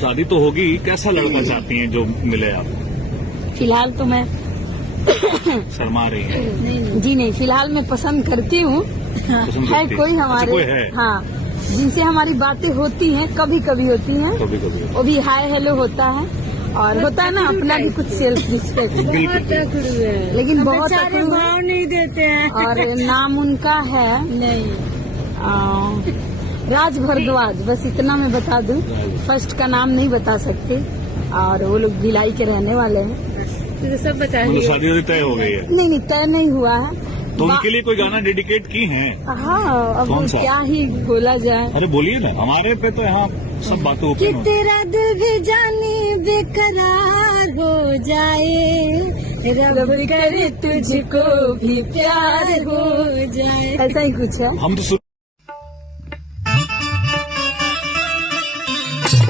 शादी तो होगी, कैसा लड़का चाहती हैं जो मिले आप? फिलहाल तो मैं शर्मा रही हैं। जी नहीं, फिलहाल मैं पसंद करती हूँ। पसंद है करती कोई हैं? हमारे, अच्छा, कोई है? हाँ, जिनसे हमारी बातें होती हैं, कभी कभी होती हैं, कभी कभी। वो भी हाय हेलो होता है, और होता है ना अपना भी कुछ सेल्फ रिस्पेक्ट, बिल्कुल। लेकिन बहुत अकड़ू है। भाव नहीं देते हैं। और नाम उनका है नहीं, राज भारद्वाज, बस इतना मैं बता दूं। फर्स्ट का नाम नहीं बता सकते, और वो लोग भिलाई के रहने वाले हैं। तो सब बता मतलब दिए। शादी तय हो गई है, नहीं, तय नहीं हुआ है। तो उनके लिए कोई गाना डेडिकेट की हैं? हाँ, अब कौन सा? क्या ही बोला जाए। अरे बोलिए ना, हमारे पे तो यहाँ सब बातें कि ओपन होती तेरा दिल भी जाने बेकरार हो जाए, रब करे तुझको भी प्यार हो जाए। ऐसा ही कुछ है। हम तो